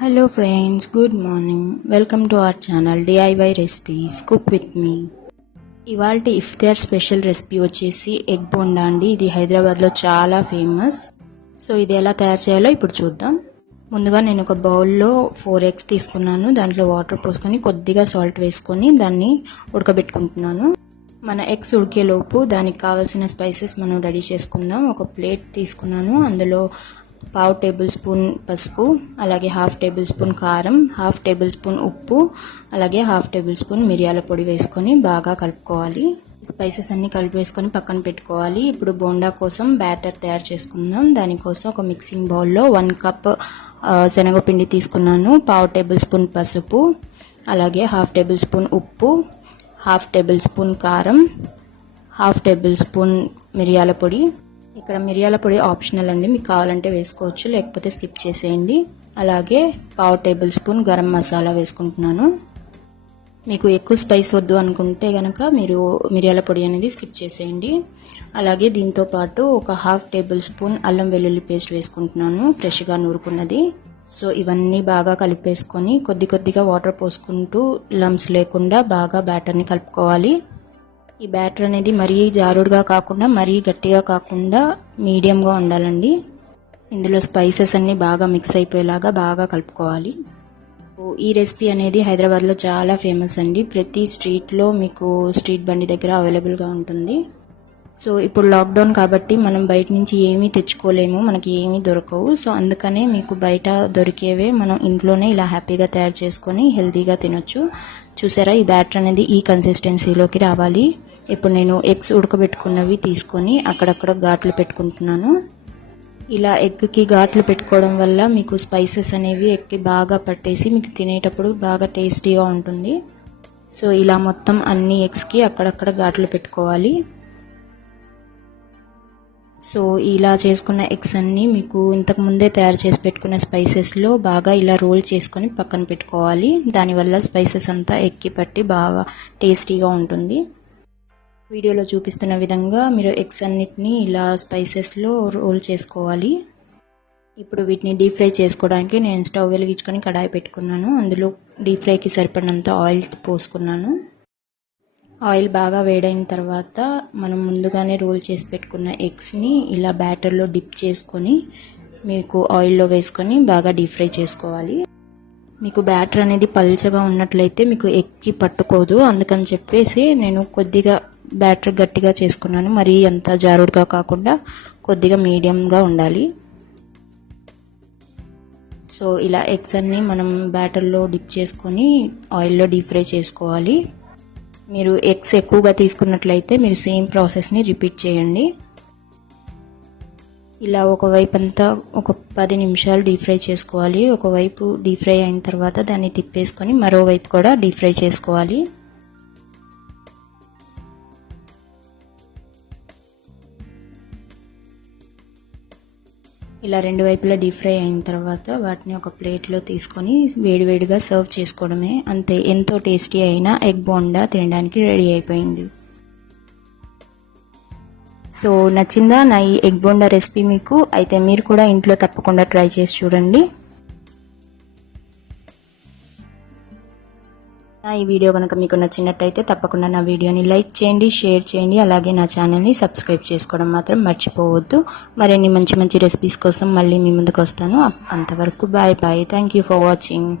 Hello friends, good morning. Welcome to our channel DIY recipes. Cook with me. ఇవాల్టి ఇఫ్తార్ special recipe వచ్చేసి egg bonda అండి. ఇది హైదరాబాద్లో చాలా ఫేమస్. సో ఇది ఎలా తయారు చేయాలో ఇప్పుడు చూద్దాం. ముందుగా నేను ఒక బౌల్లో 4 eggs తీసుకున్నాను. దాంట్లో వాటర్ పోసుకొని కొద్దిగా సాల్ట్ వేసుకొని దాన్ని ఉడకబెట్టుకుంటున్నాను. మన ఎగ్స్ ఉడికేలోపు దానికి కావాల్సిన స్పైసెస్ మనం రెడీ చేసుకుందాం. ఒక ప్లేట్ తీసుకున్నాను. అందులో 1/2 టేబుల్ స్పూన్ పసుపు, అలాగే 1/2 టేబుల్ స్పూన్ కారం, 1/2 టేబుల్ స్పూన్ ఉప్పు, అలాగే 1/2 టేబుల్ స్పూన్ మిరియాల పొడి వేసుకొని బాగా కలుపుకోవాలి. స్పైసెస్ అన్ని కలిపి వేసుకొని పక్కన పెట్టుకోవాలి. ఇప్పుడు బోండా కోసం బ్యాటర్ తయారు చేసుకుందాం. దానికోసం ఒక మిక్సింగ్ బౌల్లో 1 కప్ శనగపిండి తీసుకున్నాను. 1/2 టేబుల్ స్పూన్ పసుపు, అలాగే 1/2 టేబుల్ స్పూన్ ఉప్పు, 1/2 టేబుల్ స్పూన్ కారం, 1/2 టేబుల్ స్పూన్ మిరియాల పొడి. ఇక్కడ మిరియాల పొడి ఆప్షనల్ అండి, మీకు కావాలంటే వేసుకోవచ్చు, లేకపోతే స్కిప్ చేసేయండి. అలాగే 1/2 టేబుల్ స్పూన్ గరం మసాలా వేసుకుంటున్నాను. మీకు ఎక్కువ స్పైస్ వద్దు అనుకుంటే కనుక మీరు మిరియాల పొడి అనేది స్కిప్ చేసేయండి. అలాగే దీంతో పాటు ఒక 1/2 టేబుల్ స్పూన్ అల్లం వెల్లుల్లి పేస్ట్ వేసుకుంటున్నాను, ఫ్రెష్గా నూరుకున్నది. సో ఇవన్నీ బాగా కలిపేసుకొని కొద్ది కొద్దిగా వాటర్ పోసుకుంటూ లమ్స్ లేకుండా బాగా బ్యాటర్ని కలుపుకోవాలి. ఈ బ్యాటర్ అనేది మరీ జారుడుగా కాకుండా మరీ గట్టిగా కాకుండా మీడియంగా ఉండాలండి. ఇందులో స్పైసెస్ అన్నీ బాగా మిక్స్ అయిపోయేలాగా బాగా కలుపుకోవాలి. ఈ రెసిపీ అనేది హైదరాబాద్లో చాలా ఫేమస్ అండి. ప్రతి స్ట్రీట్లో మీకు స్ట్రీట్ బండి దగ్గర అవైలబుల్గా ఉంటుంది. సో ఇప్పుడు లాక్డౌన్ కాబట్టి మనం బయట నుంచి ఏమీ తెచ్చుకోలేము, మనకి ఏమీ దొరకవు. సో అందుకనే మీకు బయట దొరికేవే మనం ఇంట్లోనే ఇలా హ్యాపీగా తయారు చేసుకొని హెల్తీగా తినొచ్చు. చూసారా, ఈ బ్యాటర్ అనేది ఈ కన్సిస్టెన్సీలోకి రావాలి. ఇప్పుడు నేను ఎగ్స్ ఉడకబెట్టుకున్నవి తీసుకొని అక్కడక్కడ ఘాట్లు పెట్టుకుంటున్నాను. ఇలా ఎగ్కి ఘాట్లు పెట్టుకోవడం వల్ల మీకు స్పైసెస్ అనేవి ఎగ్కి బాగా పట్టేసి మీకు తినేటప్పుడు బాగా టేస్టీగా ఉంటుంది. సో ఇలా మొత్తం అన్ని ఎగ్స్కి అక్కడక్కడ ఘాట్లు పెట్టుకోవాలి. సో ఇలా చేసుకున్న ఎగ్స్ అన్నీ మీకు ఇంతకు ముందే తయారు చేసి పెట్టుకున్న స్పైసెస్లో బాగా ఇలా రోల్ చేసుకొని పక్కన పెట్టుకోవాలి. దానివల్ల స్పైసెస్ అంతా ఎగ్కి పట్టి బాగా టేస్టీగా ఉంటుంది. వీడియోలో చూపిస్తున్న విధంగా మీరు ఎగ్స్ అన్నిటినీ ఇలా స్పైసెస్లో రోల్ చేసుకోవాలి. ఇప్పుడు వీటిని డీప్ ఫ్రై చేసుకోవడానికి నేను స్టవ్ వెలిగించుకొని కడాయి పెట్టుకున్నాను. అందులో డీప్ ఫ్రైకి సరిపడినంత ఆయిల్ పోసుకున్నాను. ఆయిల్ బాగా వేడైన తర్వాత మనం ముందుగానే రోల్ చేసి పెట్టుకున్న ఎగ్స్ని ఇలా బ్యాటర్లో డిప్ చేసుకొని మీకు ఆయిల్లో వేసుకొని బాగా డీప్ ఫ్రై చేసుకోవాలి. మీకు బ్యాటర్ అనేది పల్చగా ఉన్నట్లయితే మీకు ఎగ్కి పట్టుకోదు, అందుకని చెప్పేసి నేను కొద్దిగా బ్యాటర్ గట్టిగా చేసుకున్నాను. మరీ అంత జారుడుగా కాకుండా కొద్దిగా మీడియంగా ఉండాలి. సో ఇలా ఎగ్స్ అన్ని మనం బ్యాటర్లో డిప్ చేసుకొని ఆయిల్లో డీప్ ఫ్రై చేసుకోవాలి. మీరు ఎగ్స్ ఎక్కువగా తీసుకున్నట్లయితే మీరు సేమ్ ప్రాసెస్ని రిపీట్ చేయండి. ఇలా ఒకవైపు అంతా ఒక 10 నిమిషాలు డీప్ ఫ్రై చేసుకోవాలి. ఒకవైపు డీప్ ఫ్రై అయిన తర్వాత దాన్ని తిప్పేసుకొని మరోవైపు కూడా డీప్ ఫ్రై చేసుకోవాలి. ఇలా 2 వైపులా డీప్ ఫ్రై అయిన తర్వాత వాటిని ఒక ప్లేట్లో తీసుకొని వేడివేడిగా సర్వ్ చేసుకోవడమే. అంతే, ఎంతో టేస్టీ అయిన ఎగ్ బోండా తినడానికి రెడీ అయిపోయింది. సో నచ్చిందా నా ఈ ఎగ్ బోండా రెసిపీ మీకు? అయితే మీరు కూడా ఇంట్లో తప్పకుండా ట్రై చేసి చూడండి. ఈ వీడియో కనుక మీకు నచ్చినట్టయితే తప్పకుండా నా వీడియోని లైక్ చేయండి, షేర్ చేయండి, అలాగే నా ఛానల్ని సబ్స్క్రైబ్ చేసుకోవడం మాత్రం మర్చిపోవద్దు. మరిన్ని మంచి మంచి రెసిపీస్ కోసం మళ్ళీ మీ ముందుకు వస్తాను. అంతవరకు bye bye. Thank you for watching.